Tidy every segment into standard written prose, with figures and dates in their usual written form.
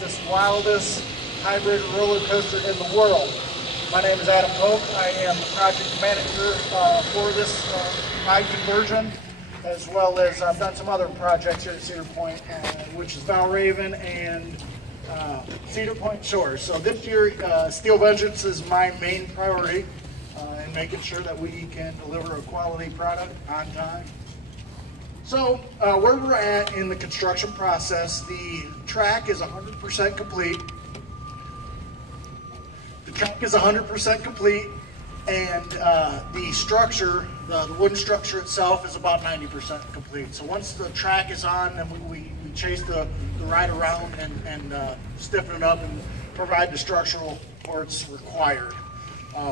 This wildest hybrid roller coaster in the world. My name is Adam Pope. I am the project manager for this ride conversion, as well as I've done some other projects here at Cedar Point, which is Valraven and Cedar Point Shores. So this year, Steel Vengeance is my main priority in making sure that we can deliver a quality product on time. So where we're at in the construction process, the track is 100% complete. The track is 100% complete, and the structure, the wooden structure itself, is about 90% complete. So once the track is on, then we chase the ride around and stiffen it up and provide the structural supports required.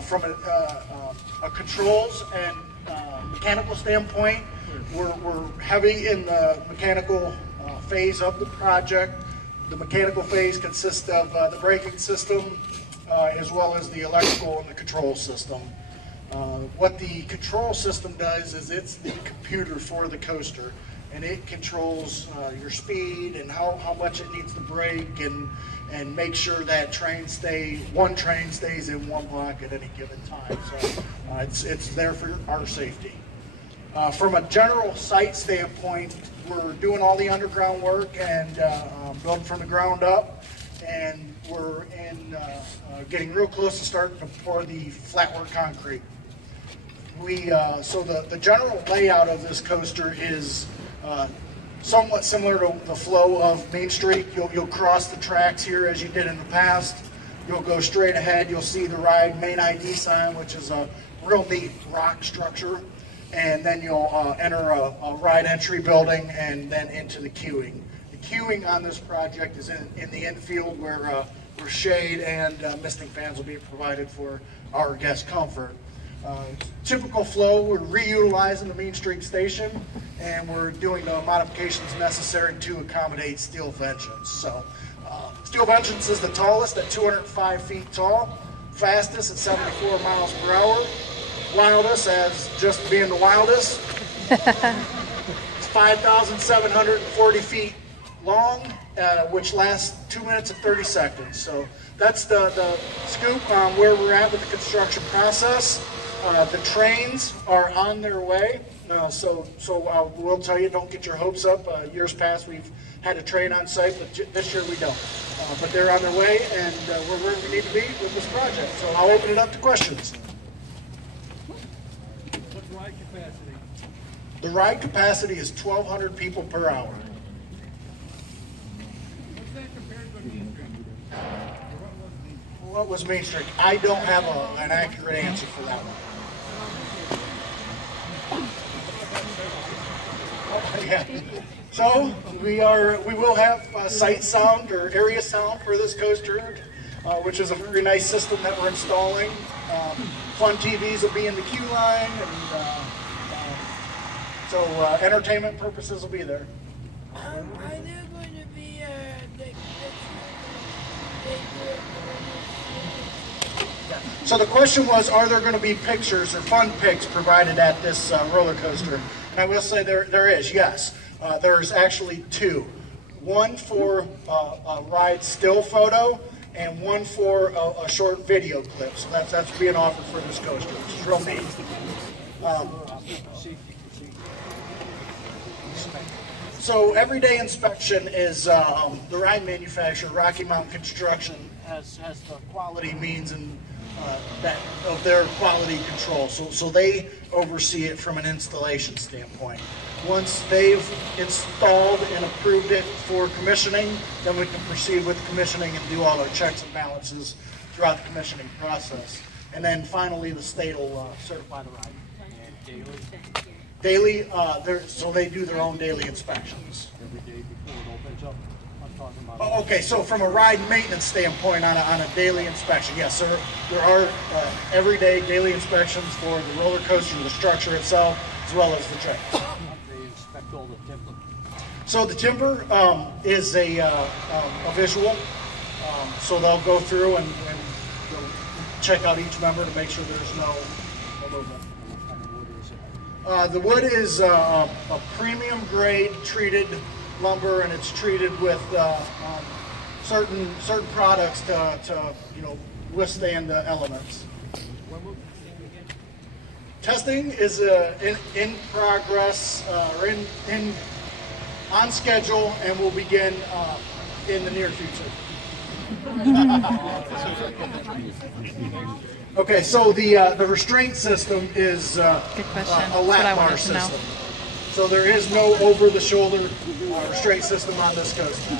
From a controls and mechanical standpoint, we're heavy in the mechanical phase of the project. The mechanical phase consists of the braking system as well as the electrical and the control system. What the control system does is it's the computer for the coaster, and it controls your speed and how much it needs to brake and make sure that one train stays in one block at any given time. So it's there for our safety. From a general site standpoint, we're doing all the underground work and building from the ground up, and we're getting real close to starting to pour the flatwork concrete. So the general layout of this coaster is somewhat similar to the flow of Main Street. You'll cross the tracks here as you did in the past. You'll go straight ahead. You'll see the ride main ID sign, which is a real neat rock structure. And then you'll enter a ride entry building and then into the queuing. The queuing on this project is in the infield where shade and misting fans will be provided for our guest comfort. Typical flow, we're reutilizing the Main Street station, and we're doing the modifications necessary to accommodate Steel Vengeance. So Steel Vengeance is the tallest at 205 feet tall, fastest at 74 miles per hour. Wildest as just being the wildest. It's 5,740 feet long, which lasts 2 minutes and 30 seconds. So that's the scoop on where we're at with the construction process. The trains are on their way. So we'll tell you, don't get your hopes up. Years past, we've had a train on site, but this year we don't. But they're on their way, and we're where we need to be with this project. So I'll open it up to questions. The ride capacity is 1,200 people per hour. What's that compared to Main Street? What was Main Street? I don't have an accurate answer for that one. Oh, yeah. So we will have site sound or area sound for this coaster, which is a very nice system that we're installing. Fun TVs will be in the queue line, and so entertainment purposes will be there. Are there going to be So the question was, are there going to be pictures or fun pics provided at this roller coaster? And I will say there is, yes. There's actually two. One for a ride still photo, and one for a short video clip. So that's being offered for this coaster, which is real neat. So everyday inspection is the ride manufacturer, Rocky Mountain Construction, has the quality means and that of their quality control. So they oversee it from an installation standpoint. Once they've installed and approved it for commissioning, then we can proceed with commissioning and do all our checks and balances throughout the commissioning process. And then finally, the state will certify the ride. Daily, so they do their own daily inspections. Every day before it opens up, I'm talking about. Oh, okay, so from a ride maintenance standpoint, on a daily inspection, yes, sir. There are everyday daily inspections for the roller coaster, the structure itself, as well as the track. They inspect all the timber. So the timber is a visual, so they'll go through and they'll check out each member to make sure there's no movement. What kind of wood is it? The wood is a premium grade treated lumber, and it's treated with certain products to withstand the elements. Testing is in progress or on schedule, and will begin in the near future. Okay, so the restraint system is Good question. a That's what I lap bar wanted to know. system. So there is no over-the-shoulder restraint system on this coaster.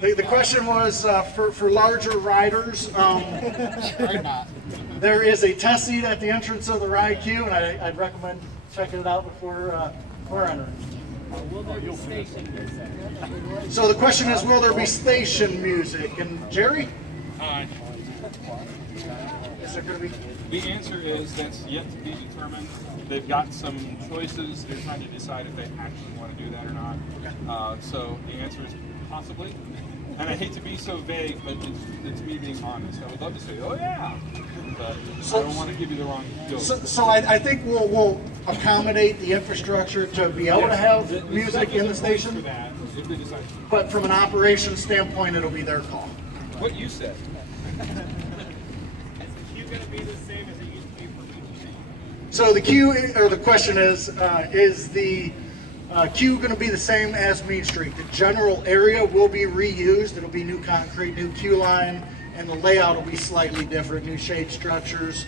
The question was for larger riders. There is a test seat at the entrance of the ride queue, and I'd recommend checking it out before entering. Will there be station music? So the question is, will there be station music? And Jerry? Is there going to be? The answer is that's yet to be determined. They've got some choices. They're trying to decide if they actually want to do that or not. So the answer is possibly. And I hate to be so vague, but it's me being honest. I would love to say, oh yeah, but I don't want to give you the wrong feel. So I think we'll accommodate the infrastructure to be able to have music in the station. For that, if they decide. But from an operations standpoint, it'll be their call. What you said. So the queue, or the question is the queue going to be the same as Main Street? The general area will be reused. It'll be new concrete, new queue line, and the layout will be slightly different, new shade structures.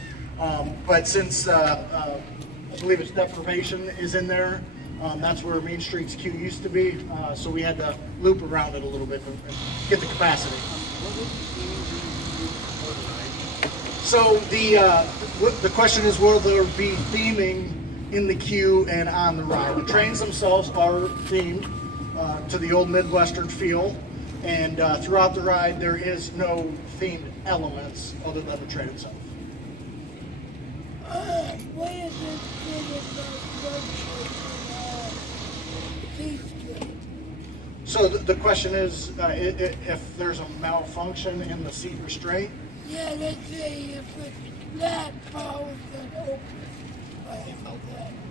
But since I believe it's deprivation is in there, that's where Main Street's queue used to be. So we had to loop around it a little bit and get the capacity. So the question is, will there be theming in the queue and on the ride? The trains themselves are themed to the old Midwestern feel, and throughout the ride there is no themed elements other than the train itself. What is it good about So the question is, if there's a malfunction in the seat restraint. Yeah, let's say if it's that power then open.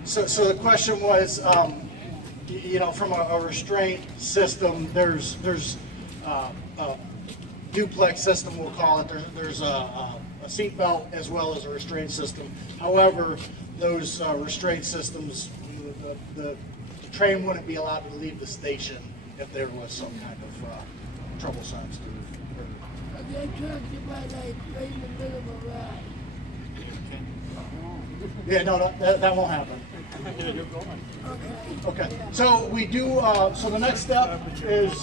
So the question was, from a restraint system, there's a duplex system, we'll call it. There's a seat belt as well as a restraint system. However, those restraint systems, the train wouldn't be allowed to leave the station if there was some kind of trouble sensitive. They're talking about like right in the middle of a ride. Yeah, no, that won't happen. Okay, so we do, so the next step is,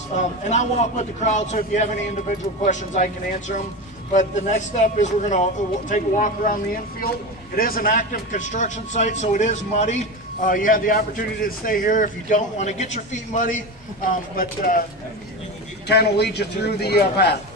and I walk with the crowd, so if you have any individual questions, I can answer them. But the next step is we're going to take a walk around the infield. It is an active construction site, so it is muddy. You have the opportunity to stay here if you don't want to get your feet muddy, but Ken will lead you through the path.